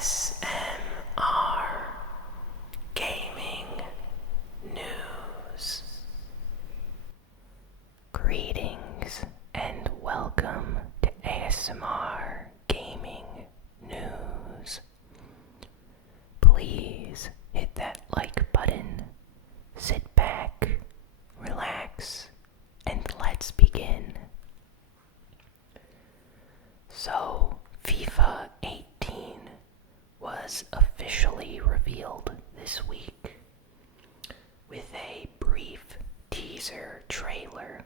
ASMR Gaming News. Greetings and welcome to ASMR Gaming News. Please hit that like button, sit back, relax, and let's begin. So, FIFA 18 was officially revealed this week with a brief teaser trailer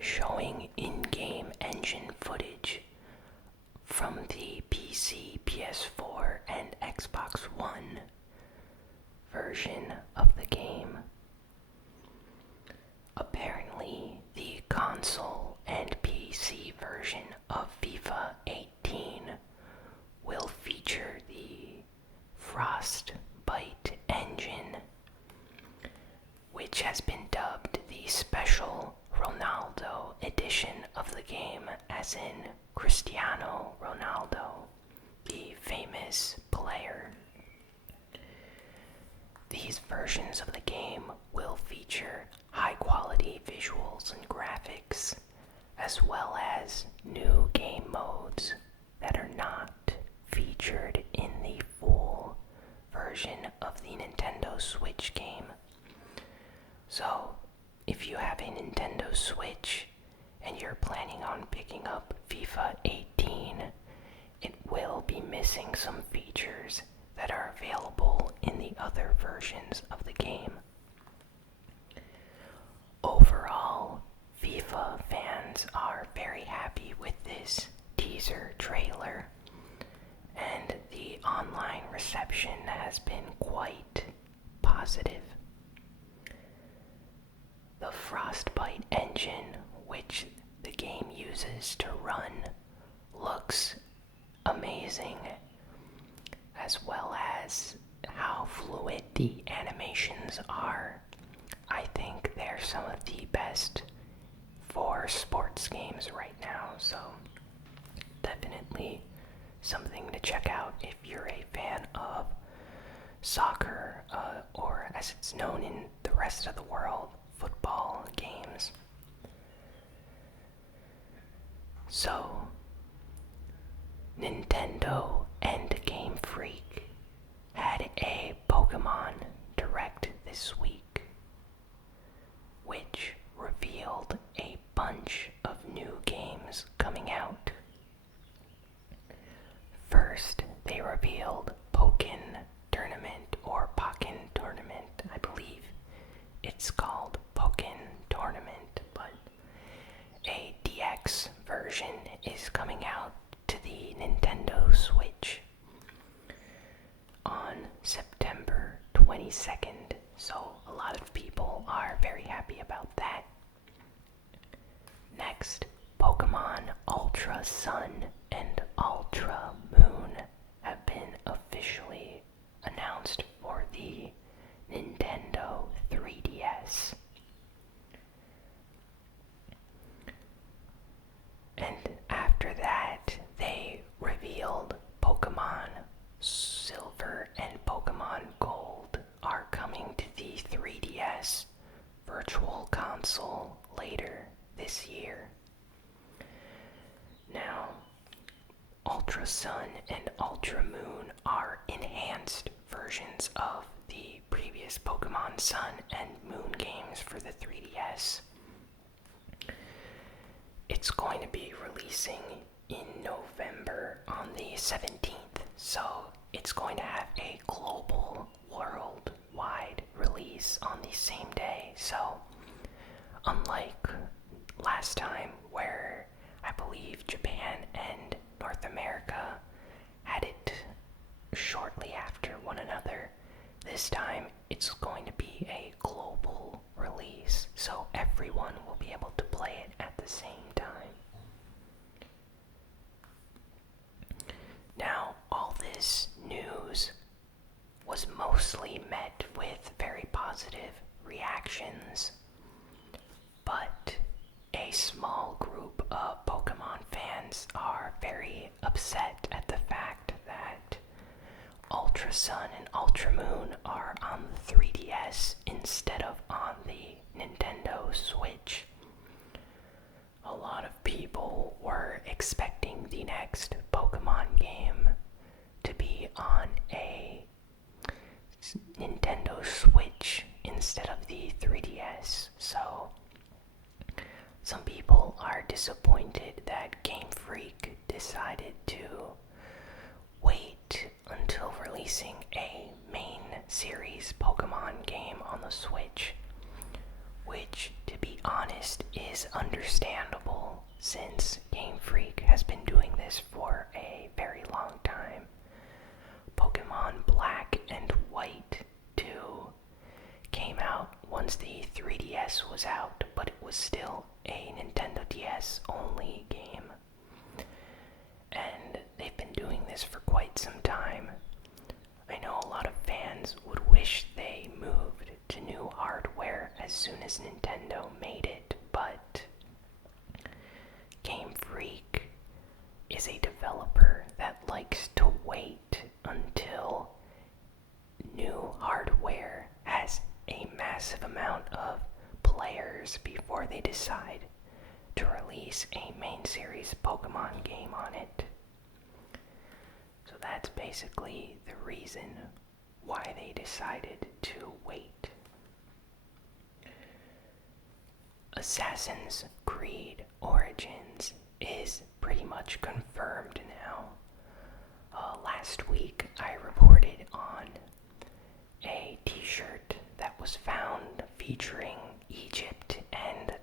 showing in-game engine footage from the PC, PS4, and Xbox One version of the game. Apparently, the console and PC version of FIFA 18 will feature the Frostbite engine, which has been dubbed the Special Ronaldo edition of the game, as in Cristiano Ronaldo, the famous player. These versions of the game will feature high-quality visuals and graphics, as well as new game modes that are not featured in the full version of the Nintendo Switch game. So, if you have a Nintendo Switch and you're planning on picking up FIFA 18, it will be missing some features that are available in the other versions of the game. Overall, FIFA fans are very happy with this teaser trailer, and the online reception has been quite positive. The Frostbite engine, which the game uses to run, looks amazing, as well as how fluid the animations are. I think they're some of the best for sports games right now, so definitely something to check out if you're a fan of soccer, or as it's known in the rest of the world, football games. So, Nintendo and Game Freak had a Pokemon Direct this week, which revealed a bunch of new games coming out. First, they revealed Pokken Tournament, or Pokken Tournament, I believe it's called Pokken Tournament, but a DX version is coming out to the Nintendo Switch on September 22nd, so a lot of people are very happy about that. Next, Pokemon Ultra Sun and Ultra Moon have been officially announced for the Nintendo 3DS. And after that, they revealed Pokemon Silver and Pokemon Gold are coming to the 3DS Virtual Console later this year. Now, Ultra Sun and Ultra Moon are enhanced versions of the previous Pokemon Sun and Moon games for the 3DS. It's going to be releasing in November on the 17th, so it's going to have a global, worldwide release on the same day. So, unlike last time where I believe Japan and North America had it shortly after one another, this time it's going to be a global release, so everyone will be able to play it at the same time. Now, all this news was mostly met with very positive reactions, but a small group of Pokemon fans are very upset at the fact that Sun and Ultra Moon are on the 3DS instead of on the Nintendo Switch. A lot of people were expecting the next Pokemon game to be on a Nintendo Switch instead of the 3DS, so some people are disappointed that Game Freak decided to wait until releasing a main series Pokemon game on the Switch, which, to be honest, is understandable since Game Freak has been doing this for a very long time. Pokemon Black and White 2 came out once the 3DS was out, but it was still a Nintendo DS only game. And they've been doing this for quite some time. I know a lot of fans would wish they moved to new hardware as soon as Nintendo made it, but Game Freak is a developer that likes to wait until new hardware has a massive amount of players before they decide to release a main series Pokemon game on it. So that's basically the reason why they decided to wait. Assassin's Creed Origins is pretty much confirmed now. Last week I reported on a t-shirt that was found featuring Egypt and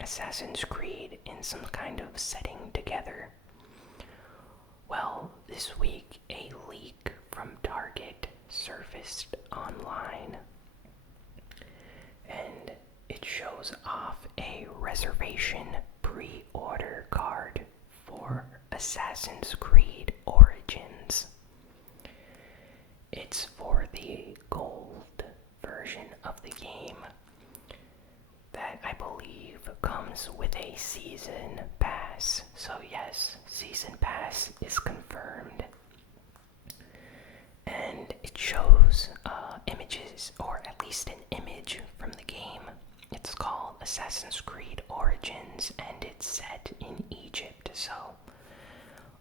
Assassin's Creed in some kind of setting together. Well, this week a leak from Target surfaced online, and it shows off a reservation pre-order card for Assassin's Creed Origins. It's for the gold version of the game that I believe comes with a season pass. So yes, season pass is confirmed. And it shows images, or at least an image from the game. It's called Assassin's Creed Origins, and it's set in Egypt, so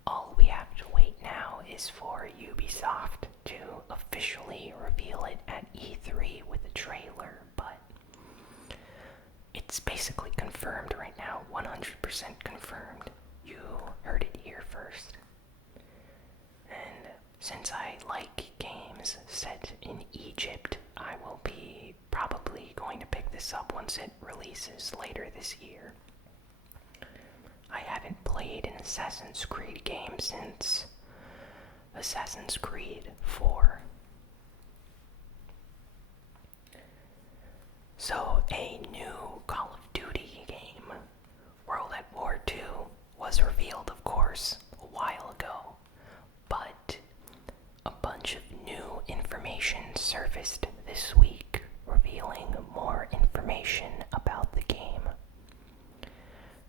all we have to wait now is for Ubisoft to officially reveal it at E3 with a trailer, but it's basically confirmed right now, 100% confirmed. You heard it here first. And since I like games set in Egypt, I will be probably going to pick this up once it releases later this year. I haven't played an Assassin's Creed game since Assassin's Creed 4. So, a new Call of Duty game, World at War 2, was revealed, of course, a while ago, but a bunch of new information surfaced this week, revealing more information about the game.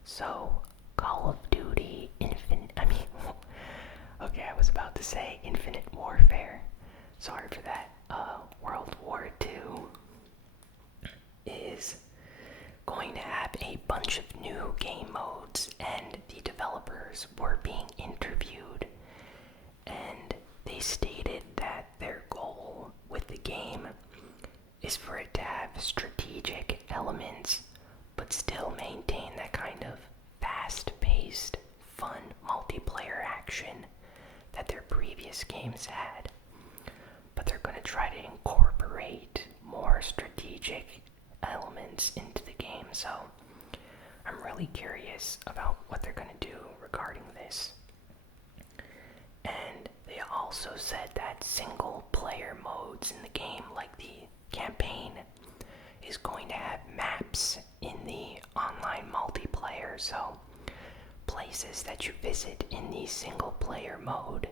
So, Call of Duty Infinite Warfare. Sorry for that. World War II is going to have a bunch of new game modes, and the developers were being interviewed, and they stated that their goal with the game is for it to have strategic elements, but still maintain that kind of fast-paced, fun multiplayer action that their previous games had. But they're going to try to incorporate more strategic elements into the game, so I'm really curious about what they're going to do regarding this. And they also said that single-player modes in the game, like the campaign, is going to have maps in the online multiplayer, so places that you visit in the single-player mode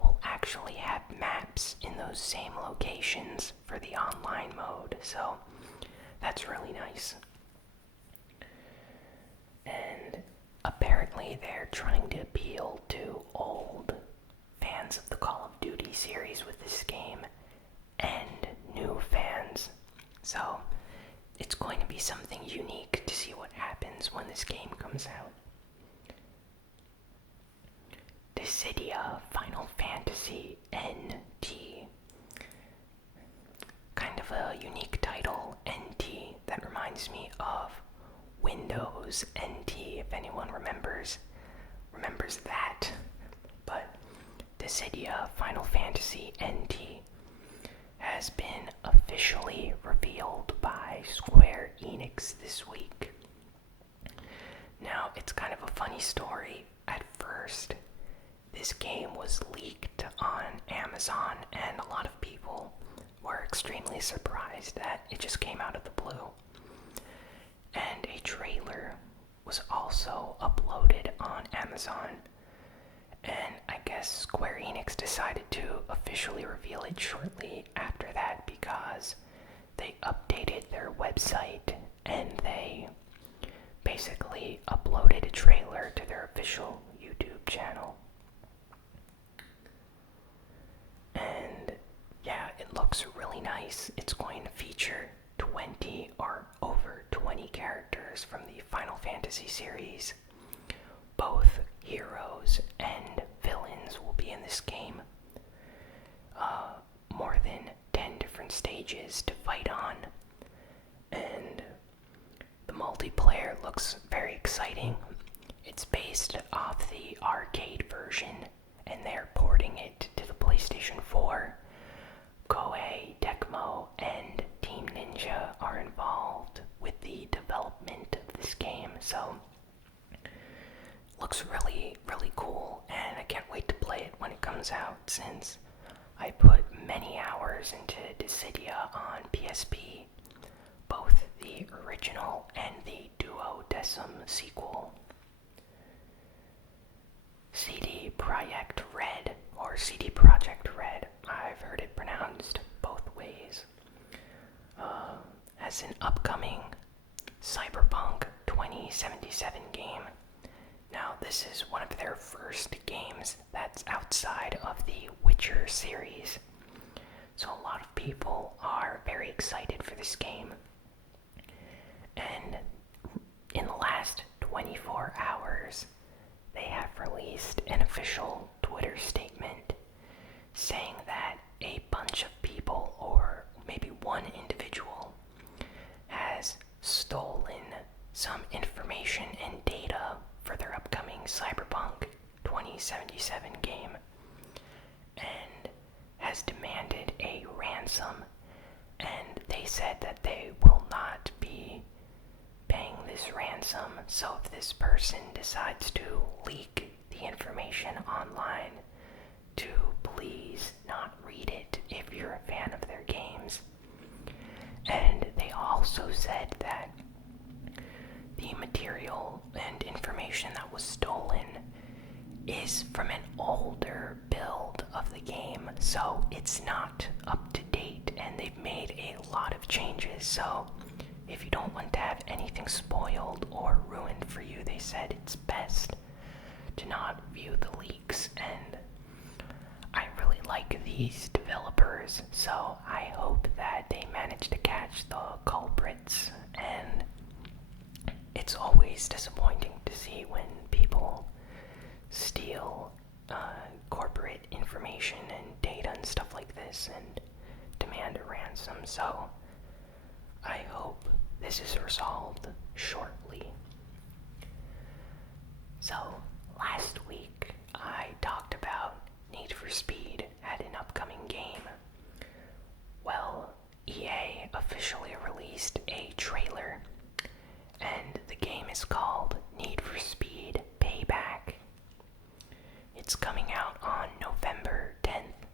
will actually have maps in those same locations for the online mode, so that's really nice. And apparently they're trying to appeal to old fans of the Call of Duty series with this game and new fans. So it's going to be something unique to see what happens when this game comes out. Dissidia Final Fantasy NT. Kind of a unique title, NT, that reminds me of Windows NT, if anyone remembers that. But Dissidia Final Fantasy NT has been officially revealed by Square Enix this week. Now, it's kind of a funny story. At first, this game was leaked on Amazon, and a lot of people were extremely surprised that it just came out of the blue. And a trailer was also uploaded on Amazon, and I guess Square Enix decided to officially reveal it shortly after that because they updated their website and they basically uploaded a trailer to their official YouTube channel. And yeah, it looks really nice. It's going to feature 20 or over 20 characters from the Final Fantasy series. Both heroes and villains will be in this game. More than 10 different stages to fight on. And the multiplayer looks very exciting. It's based off the arcade version, and they're porting it to the PlayStation 4. Koei, Tecmo, and Team Ninja are involved with the development of this game, so looks really, really cool, and I can't wait to play it when it comes out, since I put many hours into Dissidia on PSP, both the original and the Duo-Decim sequel. CD Projekt Red, or CD Projekt Red, I've heard it pronounced both ways, has an upcoming Cyberpunk 2077 game. Now, this is one of their first games that's outside of the Witcher series, so a lot of people are very excited for this game. And in the last 24 hours, they have released an official Twitter statement saying that a bunch of people, or maybe one individual, has stolen some information and data for their upcoming Cyberpunk 2077 game and has demanded a ransom, and they said that they will not be paying this ransom, so if this person decides to leak the information online, to please not read it if you're a fan of their games. And they also said that the material and information that was stolen is from an older build of the game, so it's not up to date, and they've made a lot of changes. So if you don't want to have anything spoiled or ruined for you, they said it's best to not view the leaks. And I really like these developers, so I hope that they manage to catch the culprits. And it's always disappointing to see when people steal corporate information and data and stuff like this and demand a ransom. So I hope this is resolved shortly. So last week I talked about Need for Speed had an upcoming game. Well, EA officially released a trailer, and the game is called Need for Speed Payback. It's coming out on November 10th,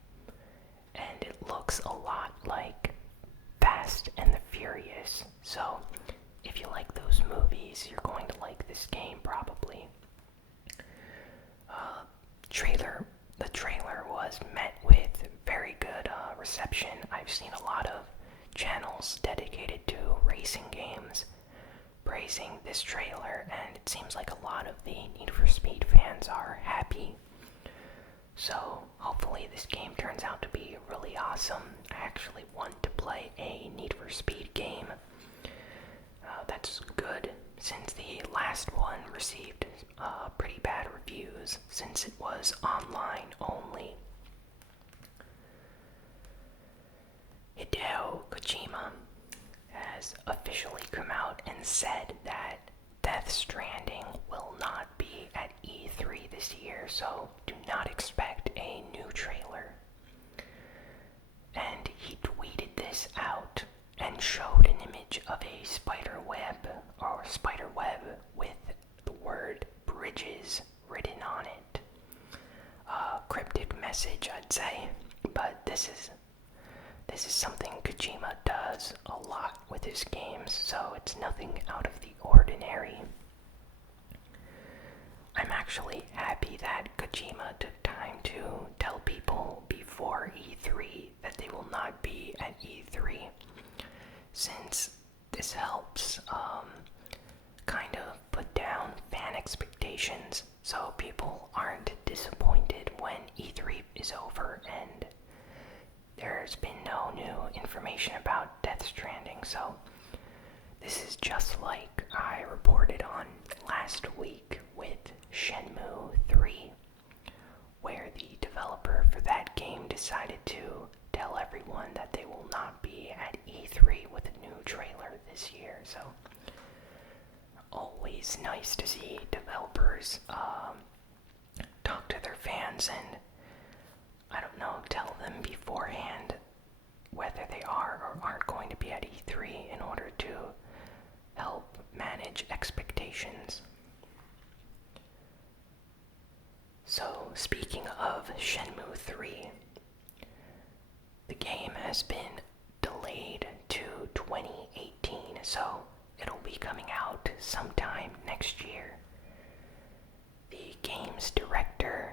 and it looks a lot like Fast and the Furious, so if you like those movies, you're going to like this game probably. The trailer was met with very good reception. I've seen a lot of channels dedicated to racing games praising this trailer, and it seems like a lot of the Need for Speed fans are happy. So hopefully this game turns out to be really awesome. I actually want to play a Need for Speed game. That's good, since the last one received pretty bad reviews, since it was online only. Hideo Kojima has officially come out and said that Death Stranding will not be at E3 this year, so do not expect a new trailer. And he tweeted this out and showed an image of a spider web with the word bridges written on it. A cryptic message, I'd say, but this is something Kojima does a lot with his games, so it's nothing out of the ordinary. I'm actually happy that Kojima took time to tell people before E3 that they will not be at E3, since this helps kind of put down fan expectations so people aren't disappointed when E3 is over and there's been no new information about Death Stranding. So this is just like I reported on last week with Shenmue 3, where the developer for that game decided to tell everyone that they will not be at E3 with a new trailer this year. So always nice to see developers talk to their fans and, I don't know, tell them beforehand whether they are or aren't going to be at E3 in order to help manage expectations. So, speaking of Shenmue 3, the game has been delayed to 2018, so it'll be coming out sometime next year. The game's director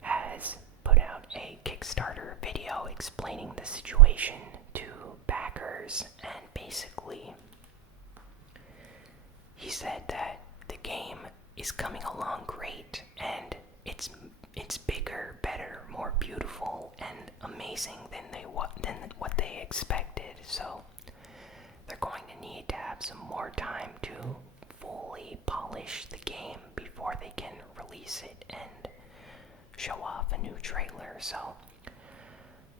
has put out a Kickstarter video explaining the situation to backers, and basically he said that the game is coming along great and it's bigger, better, more beautiful, and amazing than what they expected. So they're going to need to have some more time to fully polish the game before they can release it and show off a new trailer. So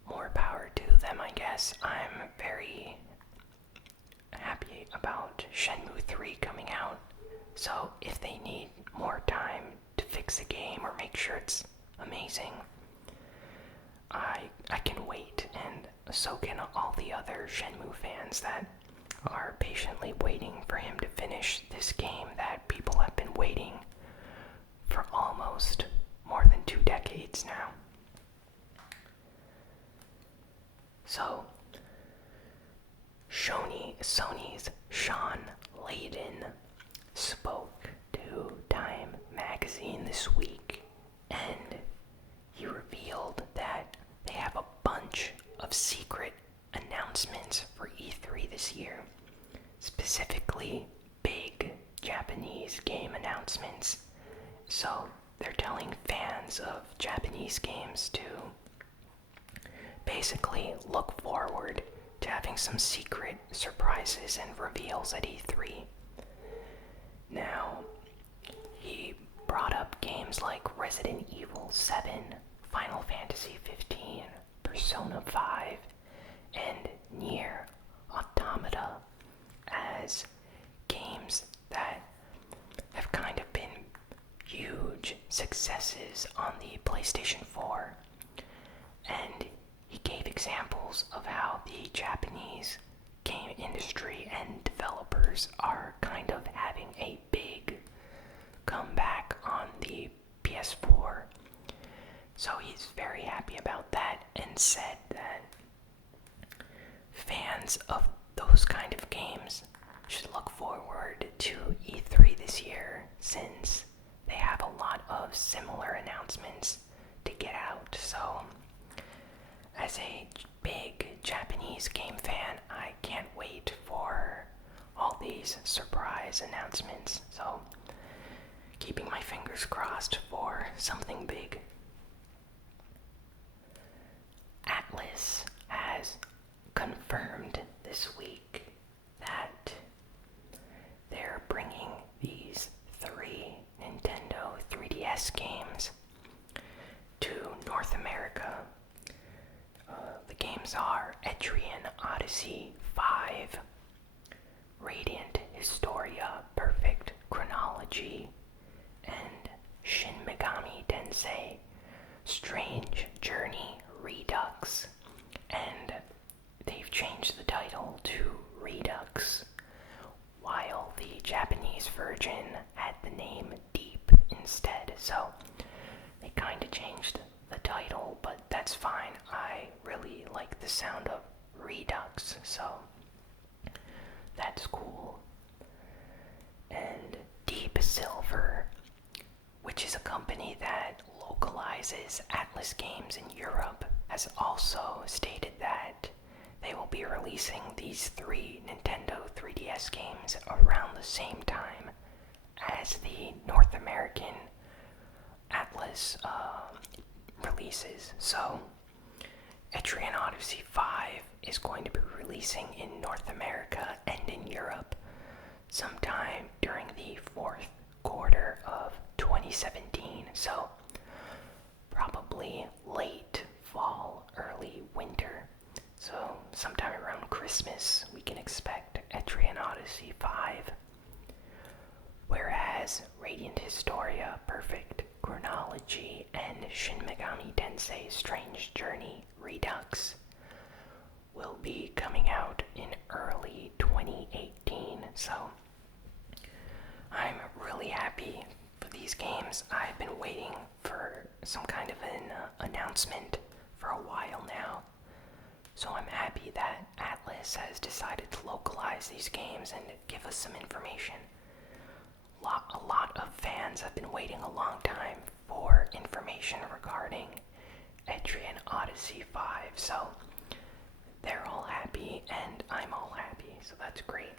more power to them, I guess. I'm very happy about Shenmue 3 coming out. So if they need more time to fix the game or make sure it's amazing, I can wait, and so can all the other Shenmue fans that are patiently waiting for him to finish this game that people have been waiting for almost more than 2 decades now. So, Sony's Sean Layden spoke to Time magazine this week, and he revealed that they have a bunch of secret announcements for E3 this year, specifically big Japanese game announcements. So they're telling fans of Japanese games to basically look forward to having some secret surprises and reveals at E3. Now, he brought up games like Resident Evil 7, Final Fantasy 15, Persona 5, and Nier Automata as games that have kind of been huge successes on the PlayStation 4. And he gave examples of how the Japanese game industry and developers are kind of having a big comeback on the PS4. So he's very happy about that and said that fans of those kind of games should look forward to E3 this year, since they have a lot of similar announcements to get out. So as a big Japanese game fan, I can't wait for all these surprise announcements. So keeping my fingers crossed for something big. games are Etrian Odyssey 5, Radiant Historia Perfect Chronology, and Shin Megami Tensei Strange Journey Redux. And they've changed the title to Redux, while the Japanese version had the name Deep instead. So they kind of changed the title, but that's fine. I really like the sound of Redux, so that's cool. And Deep Silver, which is a company that localizes Atlus games in Europe, has also stated that they will be releasing these 3 Nintendo 3DS games around the same time as the North American Atlus releases. So, Etrian Odyssey 5 is going to be releasing in North America and in Europe sometime during the 4th quarter of 2017. So, probably late fall, early winter. So, sometime around Christmas, we can expect Etrian Odyssey 5. Whereas Radiant Historia Perfect Chronology and Shin Megami Tensei Strange Journey Redux will be coming out in early 2018. So, I'm really happy for these games. I've been waiting for some kind of an announcement for a while now. So I'm happy that Atlus has decided to localize these games and give us some information. A lot of fans have been waiting a long time for information regarding Etrian Odyssey 5, so they're all happy and I'm all happy, so that's great.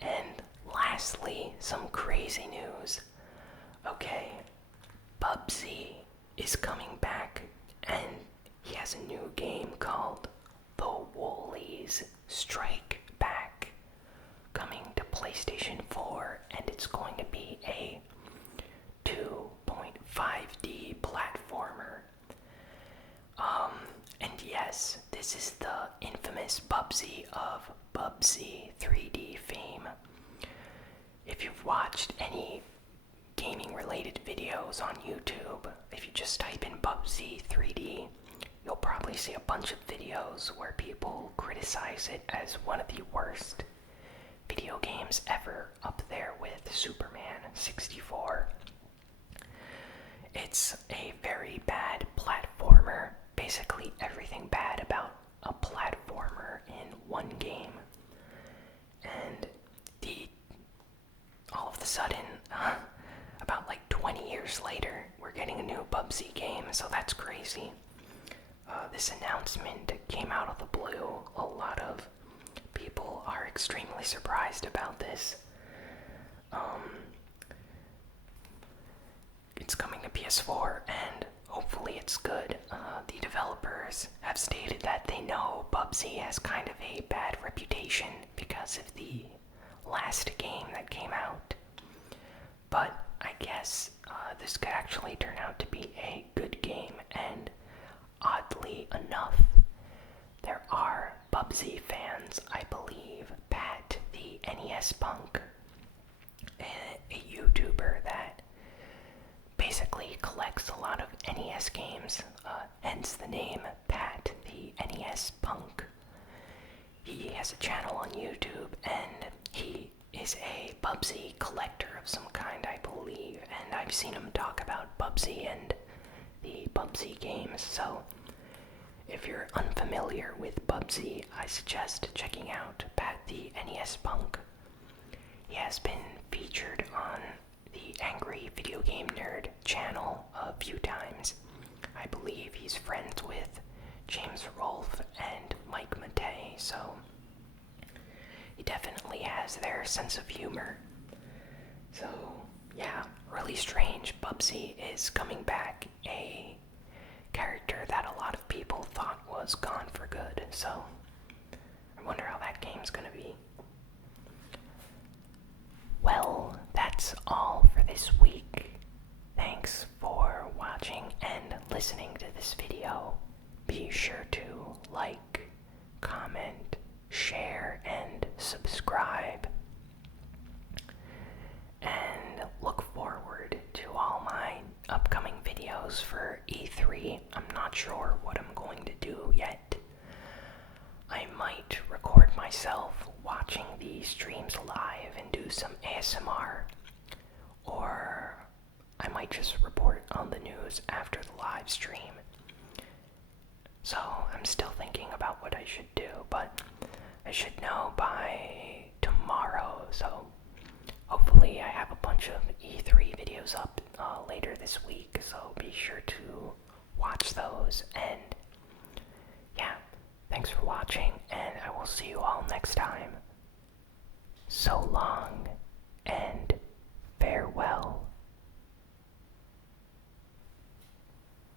And lastly, some crazy news. Okay, Bubsy is coming back, and he has a new game called The Woolies Strike Back, coming to PlayStation 4, and it's going to be a 2.5D platformer. And yes, this is the infamous Bubsy of Bubsy 3D fame. If you've watched any gaming-related videos on YouTube, if you just type in Bubsy 3D, you'll probably see a bunch of videos where people criticize it as one of the worst video games ever, up there with Superman 64. It's a very bad platformer, basically everything bad about a platformer in one game. And all of a sudden, about like 20 years later, we're getting a new Bubsy game, so that's crazy. This announcement came out of the blue. A lot of people are extremely surprised about this. It's coming to PS4, and hopefully it's good. The developers have stated that they know Bubsy has kind of a bad reputation because of the last game that came out. But I guess this could actually turn out to be a good game, and oddly enough, there are Bubsy fans, I believe. Pat, the NES Punk, a YouTuber that basically collects a lot of NES games, hence the name Pat, the NES Punk. He has a channel on YouTube, and he is a Bubsy collector of some kind, I believe, and I've seen him talk about Bubsy and the Bubsy games, so if you're unfamiliar with Bubsy, I suggest checking out Pat the NES Punk. He has been featured on the Angry Video Game Nerd channel a few times. I believe he's friends with James Rolfe and Mike Matei, so he definitely has their sense of humor. So, yeah, really strange. Bubsy is coming back, a character that a lot of people thought was gone for good, so I wonder how that game's gonna be. Well, that's all for this week. Thanks for watching and listening to this video, ASMR, or I might just report on the news after the live stream. So I'm still thinking about what I should do, but I should know by tomorrow. So hopefully I have a bunch of E3 videos up later this week, so be sure to watch those. And yeah, thanks for watching, and I will see you all next time. So long.